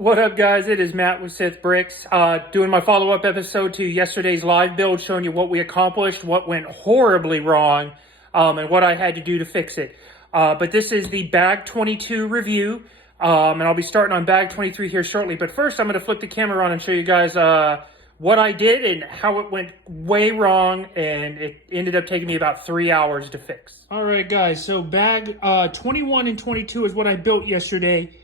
What up, guys? It is Matt with Sith Bricks, doing my follow-up episode to yesterday's live build, showing you what we accomplished, what went horribly wrong, and what I had to do to fix it. But this is the bag 22 review, and I'll be starting on bag 23 here shortly. But first, I'm going to flip the camera on and show you guys what I did and how it went way wrong, and it ended up taking me about 3 hours to fix. All right, guys, so bag 21 and 22 is what I built yesterday.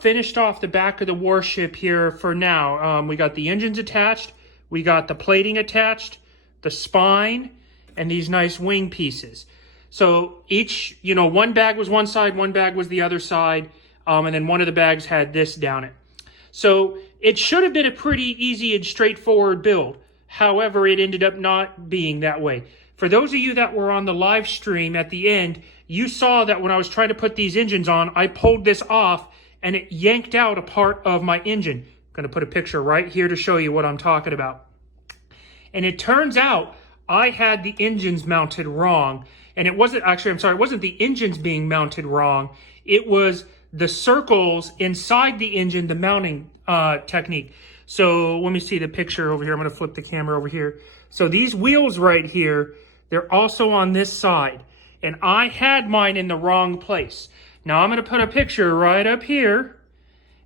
Finished off the back of the warship here for now. We got the engines attached, we got the plating attached, the spine, and these nice wing pieces. So each, one bag was one side, one bag was the other side, and then one of the bags had this down it. So it should have been a pretty easy and straightforward build. However, it ended up not being that way. For those of you that were on the live stream at the end, you saw that when I was trying to put these engines on, I pulled this off and it yanked out a part of my engine. I'm going to put a picture right here to show you what I'm talking about. And it turns out I had the engines mounted wrong. And it wasn't actually, it wasn't the engines being mounted wrong. It was the circles inside the engine, the mounting technique. So let me see the picture over here. I'm going to flip the camera over here. So these wheels right here, they're also on this side. And I had mine in the wrong place. Now I'm going to put a picture right up here,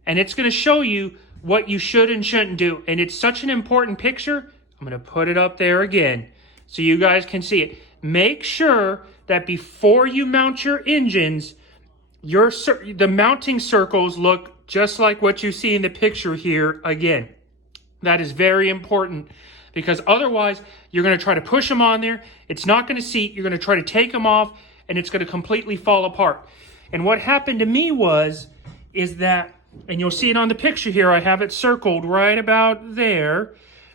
and it's going to show you what you should and shouldn't do. And it's such an important picture, I'm going to put it up there again so you guys can see it. Make sure that before you mount your engines, the mounting circles look just like what you see in the picture here again. That is very important, because otherwise you're going to try to push them on there. It's not going to seat. You're going to try to take them off, and it's going to completely fall apart. And what happened to me is that, and you'll see it on the picture here, I have it circled right about there,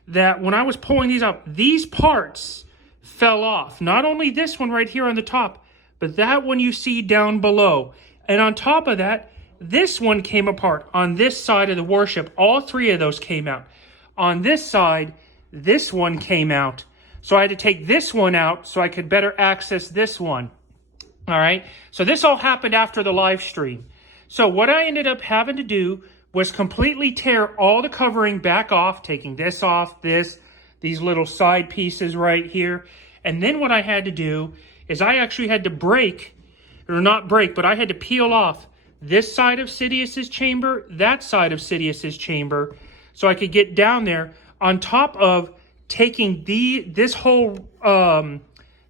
that when I was pulling these up, these parts fell off. Not only this one right here on the top, but that one you see down below. And on top of that, this one came apart on this side of the warship. All three of those came out. On this side, this one came out. So I had to take this one out so I could better access this one. All right, so this all happened after the live stream. So what I ended up having to do was completely tear all the covering back off, taking this off, these little side pieces right here. And then what I had to do is I actually had to I had to peel off this side of Sidious's chamber, that side of Sidious's chamber, so I could get down there, on top of taking this whole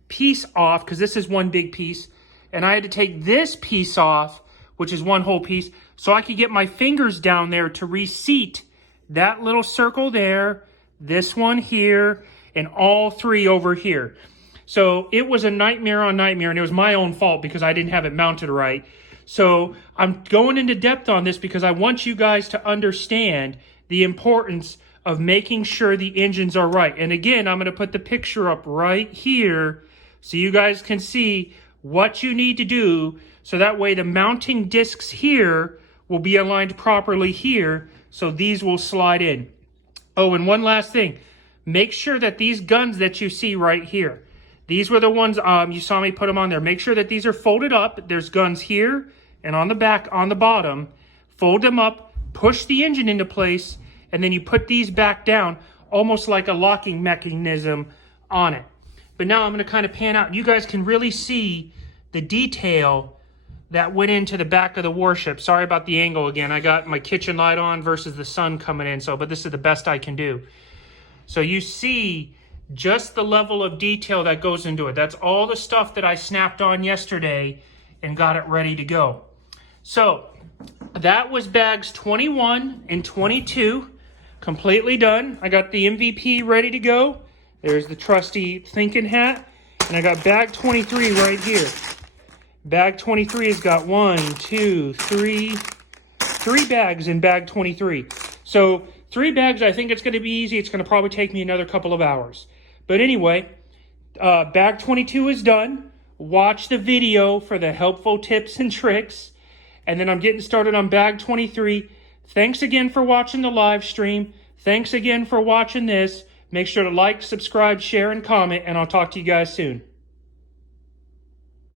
piece off, because this is one big piece. And I had to take this piece off, which is one whole piece, so I could get my fingers down there to reseat that little circle there, this one here, and all three over here. So it was a nightmare on nightmare, and it was my own fault because I didn't have it mounted right. So I'm going into depth on this because I want you guys to understand the importance of making sure the engines are right. And again, I'm going to put the picture up right here so you guys can see what you need to do, so that way the mounting discs here will be aligned properly here, so these will slide in. Oh, and one last thing. Make sure that these guns that you see right here, these were the ones you saw me put them on there. Make sure that these are folded up. There's guns here and on the back, on the bottom. Fold them up, push the engine into place, and then you put these back down, almost like a locking mechanism on it. But now I'm going to kind of pan out. You guys can really see the detail that went into the back of the warship. Sorry about the angle again. I got my kitchen light on versus the sun coming in, but this is the best I can do. So you see just the level of detail that goes into it. That's all the stuff that I snapped on yesterday and got it ready to go. So that was bags 21 and 22, completely done. I got the MVP ready to go. There's the trusty thinking hat. And I got bag 23 right here. Bag 23 has got three bags in bag 23. So 3 bags, I think it's going to be easy. It's going to probably take me another couple of hours. But anyway, bag 22 is done. Watch the video for the helpful tips and tricks. And then I'm getting started on bag 23. Thanks again for watching the live stream. Thanks again for watching this. Make sure to like, subscribe, share, and comment, and I'll talk to you guys soon.